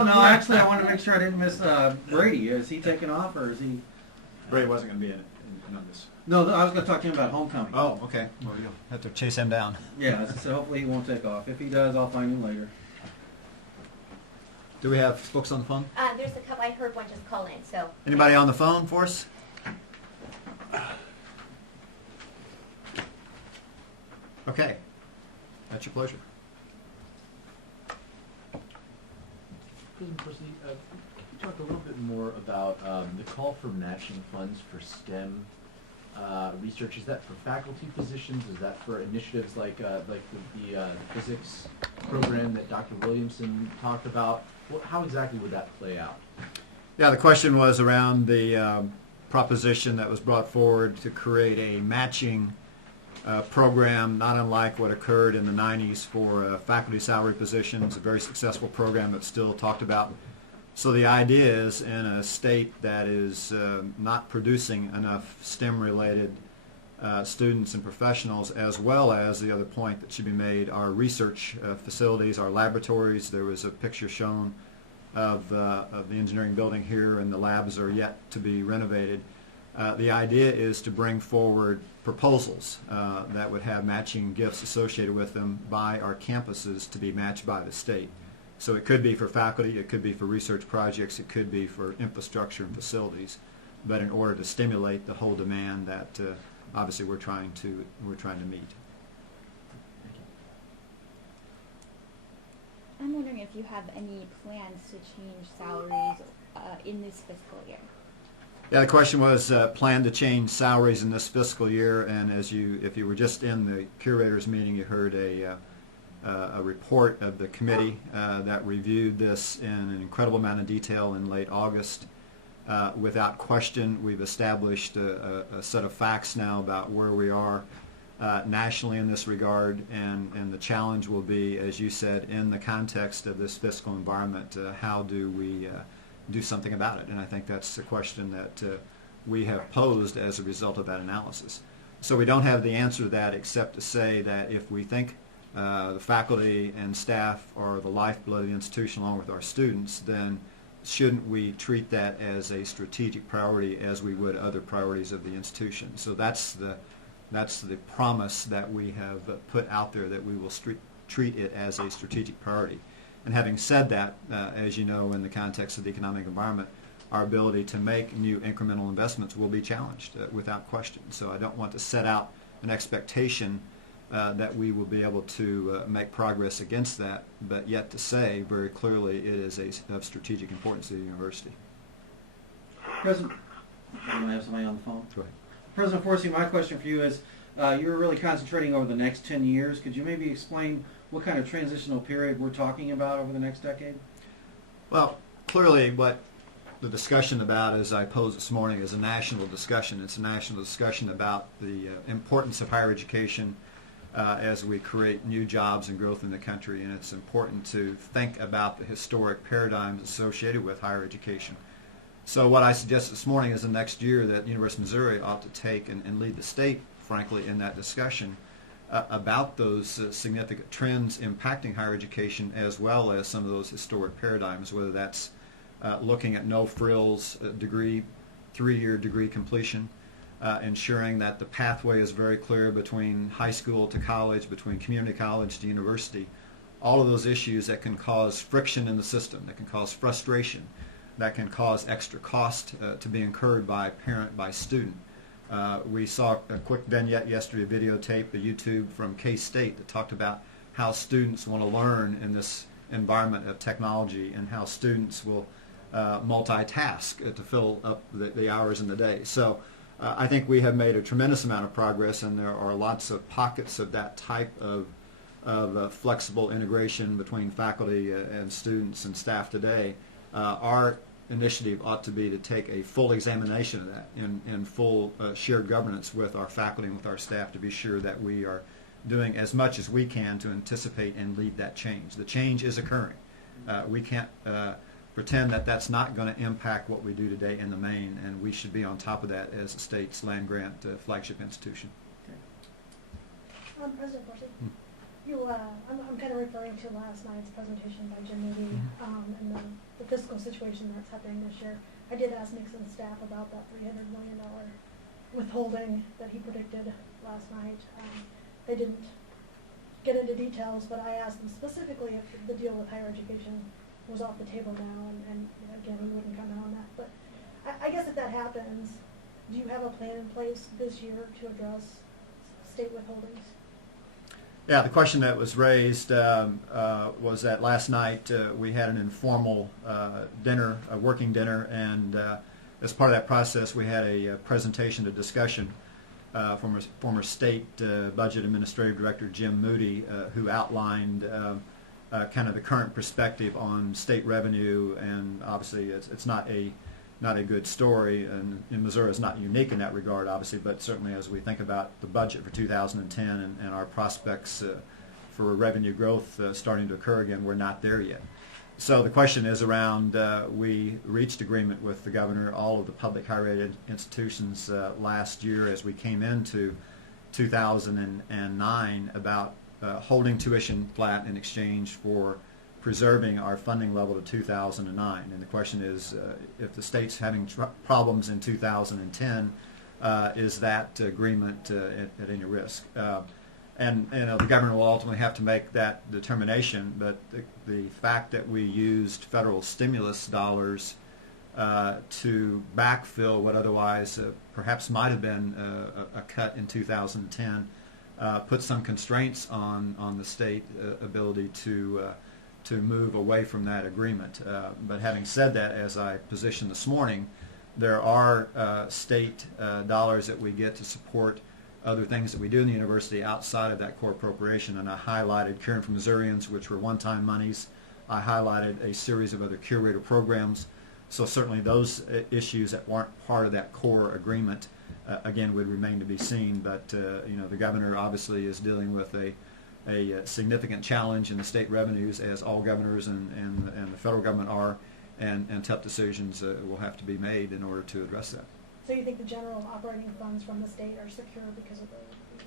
No, actually, I want to make sure I didn't miss Brady. Is he taking off, or is he? Brady wasn't going to be in on this. No, I was going to talk to him about homecoming. Oh, okay. Well, you'll have to chase him down. Yeah, so hopefully he won't take off. If he does, I'll find him later. Do we have folks on the phone? There's a couple. I heard one just call in. So. Anybody on the phone for us? Okay. That's your pleasure. President Percy, can you talk a little bit more about the call for matching funds for STEM research? Is that for faculty positions? Is that for initiatives like the physics program that Dr. Williamson talked about? How exactly would that play out? Yeah, the question was around the proposition that was brought forward to create a matching program, not unlike what occurred in the 90s for faculty salary positions, a very successful program that's still talked about. So the idea is, in a state that is not producing enough STEM-related students and professionals, as well as the other point that should be made, our research facilities, our laboratories. There was a picture shown of the engineering building here, and the labs are yet to be renovated. The idea is to bring forward proposals that would have matching gifts associated with them by our campuses to be matched by the state. So it could be for faculty, it could be for research projects, it could be for infrastructure and facilities, but in order to stimulate the whole demand that obviously we're trying to meet. I'm wondering if you have any plans to change salaries in this fiscal year. Yeah, the question was plan to change salaries in this fiscal year, and if you were just in the curators meeting, you heard a report of the committee that reviewed this in an incredible amount of detail in late August. Without question, we've established a set of facts now about where we are nationally in this regard, and the challenge will be, as you said, in the context of this fiscal environment, how do we do something about it? And I think that's a question that we have posed as a result of that analysis. So we don't have the answer to that except to say that if we think the faculty and staff are the lifeblood of the institution along with our students, then shouldn't we treat that as a strategic priority as we would other priorities of the institution? So that's the promise that we have put out there, that we will treat it as a strategic priority. And having said that, as you know, in the context of the economic environment, our ability to make new incremental investments will be challenged without question. So I don't want to set out an expectation that we will be able to make progress against that, but yet to say very clearly it is of strategic importance to the university. President, I have somebody on the phone. Go ahead. President Forsey, my question for you is, you're really concentrating over the next 10 years. Could you maybe explain what kind of transitional period we're talking about over the next decade? Well, clearly what the discussion about, as I posed this morning, is a national discussion. It's a national discussion about the importance of higher education as we create new jobs and growth in the country, and it's important to think about the historic paradigms associated with higher education. So what I suggest this morning is the next year that the University of Missouri ought to take and lead the state, frankly, in that discussion about those significant trends impacting higher education, as well as some of those historic paradigms, whether that's looking at no-frills degree, 3-year degree completion, ensuring that the pathway is very clear between high school to college, between community college to university, all of those issues that can cause friction in the system, that can cause frustration, that can cause extra cost to be incurred by parent, by student. We saw a quick vignette yesterday, a videotape, a YouTube from K-State that talked about how students want to learn in this environment of technology and how students will multitask to fill up the hours in the day. So I think we have made a tremendous amount of progress, and there are lots of pockets of that type of flexible integration between faculty and students and staff today. Our initiative ought to be to take a full examination of that in full shared governance with our faculty and with our staff to be sure that we are doing as much as we can to anticipate and lead that change. The change is occurring. We can't pretend that that's not going to impact what we do today in the main, and we should be on top of that as the state's land-grant flagship institution. President Forsey, I'm kind of referring to last night's presentation by Jim Moody and the fiscal situation that's happening this year. I did ask Nixon's staff about that $300 million withholding that he predicted last night. They didn't get into details, but I asked them specifically if the deal with higher education was off the table now, and again, he wouldn't comment on that. But I guess if that happens, do you have a plan in place this year to address state withholdings? Yeah, the question that was raised was that last night we had an informal dinner, a working dinner, and as part of that process we had a presentation, a discussion from former state budget administrative director Jim Moody, who outlined kind of the current perspective on state revenue, and obviously it's not a good story, and Missouri is not unique in that regard, obviously, but certainly as we think about the budget for 2010 and our prospects for revenue growth starting to occur again, we're not there yet. So the question is around, we reached agreement with the governor, all of the public higher ed institutions last year as we came into 2009 about holding tuition flat in exchange for preserving our funding level to 2009. And the question is, if the state's having problems in 2010, is that agreement at any risk? And the governor will ultimately have to make that determination, but the fact that we used federal stimulus dollars to backfill what otherwise perhaps might have been a cut in 2010 put some constraints on the state ability to move away from that agreement. But having said that, as I positioned this morning, there are state dollars that we get to support other things that we do in the university outside of that core appropriation, and I highlighted Caring for Missourians, which were one-time monies. I highlighted a series of other curator programs. So certainly those issues that weren't part of that core agreement, again, would remain to be seen. But the governor obviously is dealing with a significant challenge in the state revenues, as all governors and the federal government are, and tough decisions will have to be made in order to address that. So you think the general operating funds from the state are secure because of the...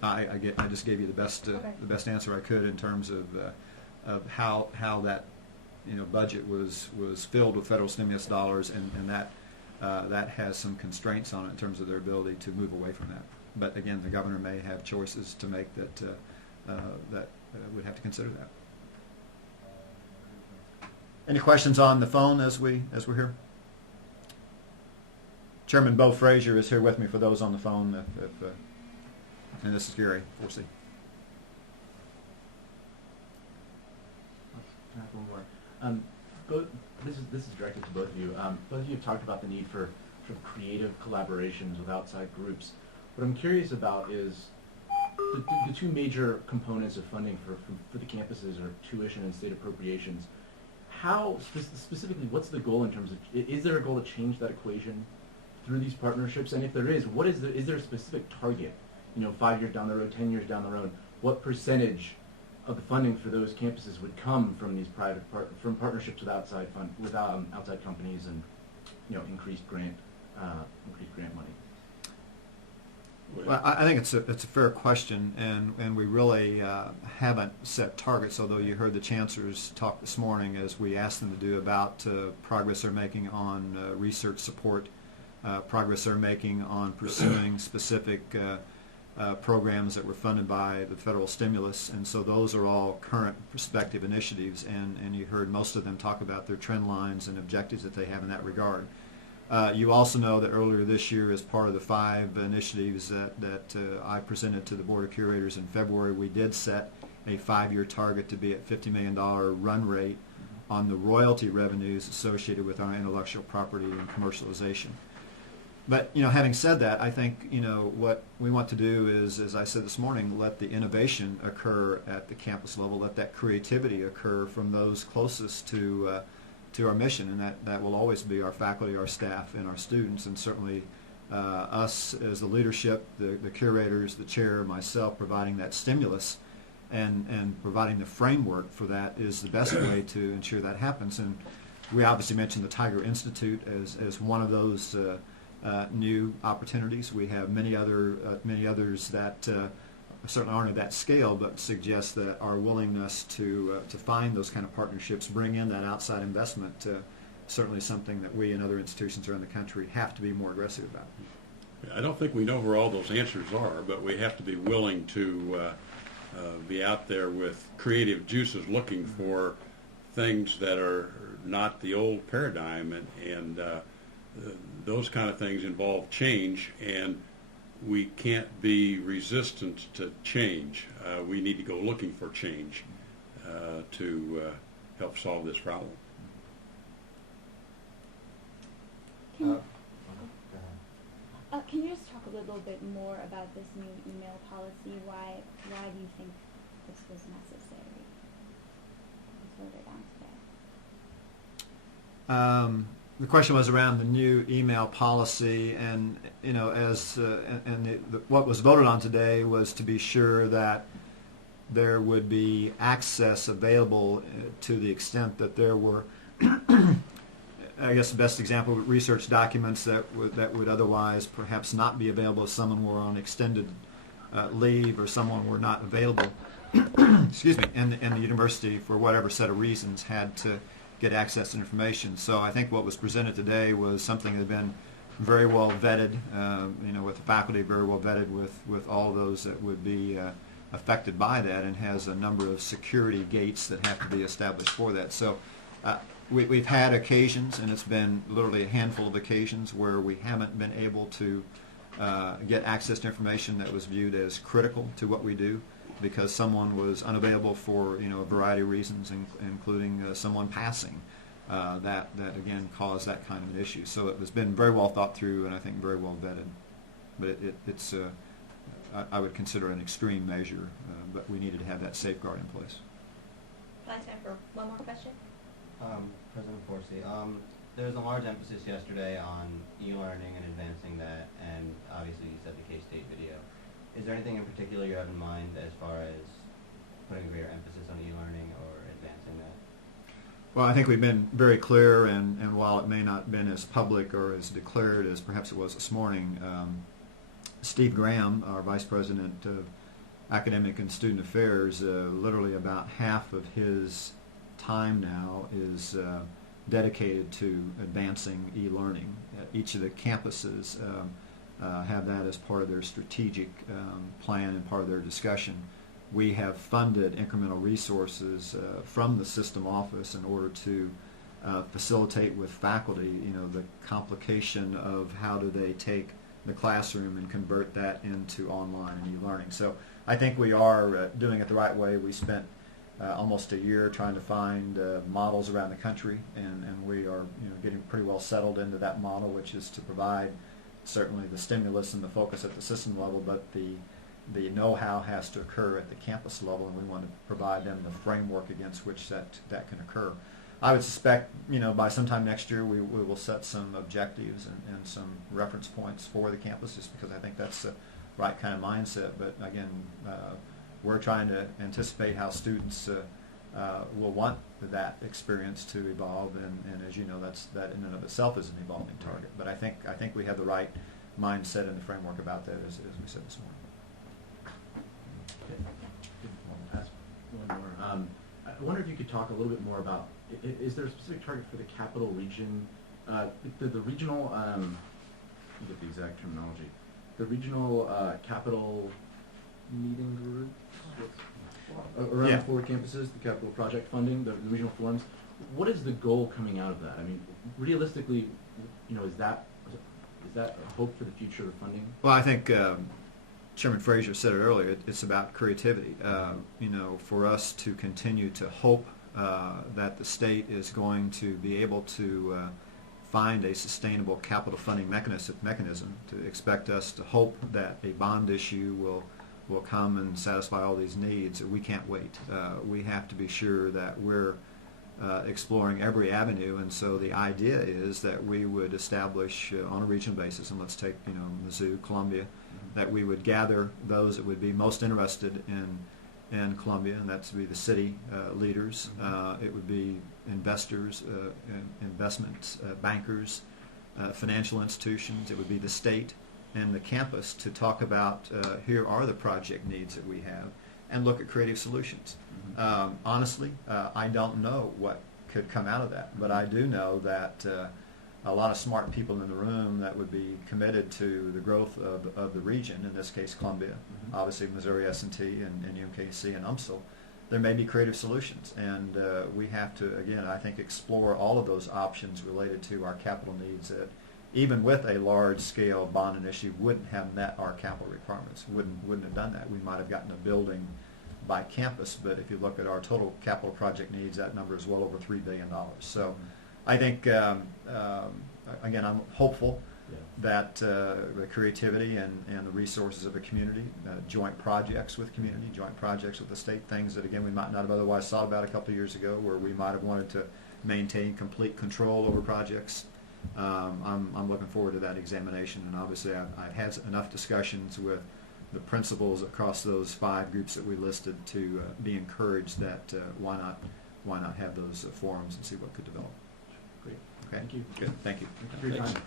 I just gave you the best answer I could in terms of how that budget was filled with federal stimulus dollars, and that has some constraints on it in terms of their ability to move away from that. But again, the governor may have choices to make that we'd have to consider that. Any questions on the phone as we're here? Chairman Bo Frazier is here with me for those on the phone. And this is Gary Forsey. This is directed to both of you. Both of you have talked about the need for sort of creative collaborations with outside groups. What I'm curious about is the two major components of funding for the campuses are tuition and state appropriations. How specifically, what's the goal in terms of, is there a goal to change that equation through these partnerships? And if there is, is there a specific target? 5 years down the road, 10 years down the road, what percentage of the funding for those campuses would come from these from partnerships with outside outside companies and increased grant money? Well, I think it's a fair question, and we really haven't set targets, although you heard the chancellors talk this morning as we asked them to do about progress they're making on research support, progress they're making on pursuing specific programs that were funded by the federal stimulus, and so those are all current prospective initiatives, and you heard most of them talk about their trend lines and objectives that they have in that regard. You also know that earlier this year, as part of the 5 initiatives that I presented to the Board of Curators in February, we did set a 5-year target to be at $50 million run rate on the royalty revenues associated with our intellectual property and commercialization. But having said that, I think what we want to do is, as I said this morning, let the innovation occur at the campus level, let that creativity occur from those closest to our mission, and that will always be our faculty, our staff, and our students, and certainly us as the leadership, the curators, the chair, myself, providing that stimulus and providing the framework for that is the best way to ensure that happens. And we obviously mentioned the Tiger Institute as one of those new opportunities. We have many others that certainly aren't at that scale, but suggest that our willingness to find those kind of partnerships, bring in that outside investment, certainly something that we and other institutions around the country have to be more aggressive about. I don't think we know where all those answers are, but we have to be willing to be out there with creative juices looking for things that are not the old paradigm, and those kind of things involve change, and we can't be resistant to change. We need to go looking for change to help solve this problem. Can you just talk a little bit more about this new email policy? Why do you think this was necessary? Further down today. The question was around the new email policy, and what was voted on today was to be sure that there would be access available to the extent that there were, I guess the best example, research documents that would otherwise perhaps not be available if someone were on extended leave or someone were not available. Excuse me, and the university, for whatever set of reasons, had to get access to information. So I think what was presented today was something that had been very well vetted, with the faculty, very well vetted with all those that would be affected by that, and has a number of security gates that have to be established for that. So we've had occasions, and it's been literally a handful of occasions, where we haven't been able to get access to information that was viewed as critical to what we do, because someone was unavailable for a variety of reasons, including someone passing. That again caused that kind of an issue. So it has been very well thought through, and I think very well vetted. But it's I would consider an extreme measure, but we needed to have that safeguard in place. Time for one more question. President Forsey, there was a large emphasis yesterday on e-learning and advancing that, and obviously you said the K-State video. Is there anything in particular you have in mind as far as putting a greater emphasis on e-learning or advancing that? Well, I think we've been very clear, and while it may not have been as public or as declared as perhaps it was this morning, Steve Graham, our Vice President of Academic and Student Affairs, literally about half of his time now is dedicated to advancing e-learning. Each of the campuses have that as part of their strategic plan and part of their discussion. We have funded incremental resources from the system office in order to facilitate with faculty, the complication of how do they take the classroom and convert that into online and e-learning. So I think we are doing it the right way. We spent almost a year trying to find models around the country, and we are getting pretty well settled into that model, which is to provide certainly the stimulus and the focus at the system level, but the know-how has to occur at the campus level, and we want to provide them the framework against which that can occur. I would suspect, by sometime next year we will set some objectives and some reference points for the campuses, because I think that's the right kind of mindset. But again, we're trying to anticipate how students will want that experience to evolve, and as you know, that in and of itself is an evolving target. But I think we have the right mindset and the framework about that, as we said this morning. I'll ask one more. I wonder if you could talk a little bit more about, is there a specific target for the capital region? The regional, let me get the exact terminology, the regional capital meeting group around Yeah. 4 campuses, the capital project funding, the regional forums. What is the goal coming out of that? I mean, realistically, is that a hope for the future of funding? Well, I think Chairman Frazier said it earlier. It's about creativity. For us to continue to hope that the state is going to be able to find a sustainable capital funding mechanism, to expect us to hope that a bond issue will come and satisfy all these needs. We can't wait. We have to be sure that we're exploring every avenue, and so the idea is that we would establish on a regional basis, and let's take Mizzou, Columbia, that we would gather those that would be most interested in Columbia, and that's to be the city leaders. It would be investors, investment bankers, financial institutions. It would be the state and the campus to talk about here are the project needs that we have, and look at creative solutions. Honestly, I don't know what could come out of that. But I do know that a lot of smart people in the room that would be committed to the growth of the region, in this case Columbia, obviously Missouri S&T and UMKC and UMSL, there may be creative solutions. And we have to, again, I think, explore all of those options related to our capital needs that, even with a large-scale bond issue, wouldn't have met our capital requirements, wouldn't have done that. We might have gotten a building by campus, but if you look at our total capital project needs, that number is well over $3 billion. So I think, again, I'm hopeful that the creativity and the resources of the community, joint projects with community, joint projects with the state, things that, again, we might not have otherwise thought about a couple of years ago, where we might have wanted to maintain complete control over projects. I'm looking forward to that examination, and obviously I've had enough discussions with the principals across those 5 groups that we listed to be encouraged that why not have those forums and see what could develop. Great. Okay. Thank you. Good. Thank you. Thank you for your time.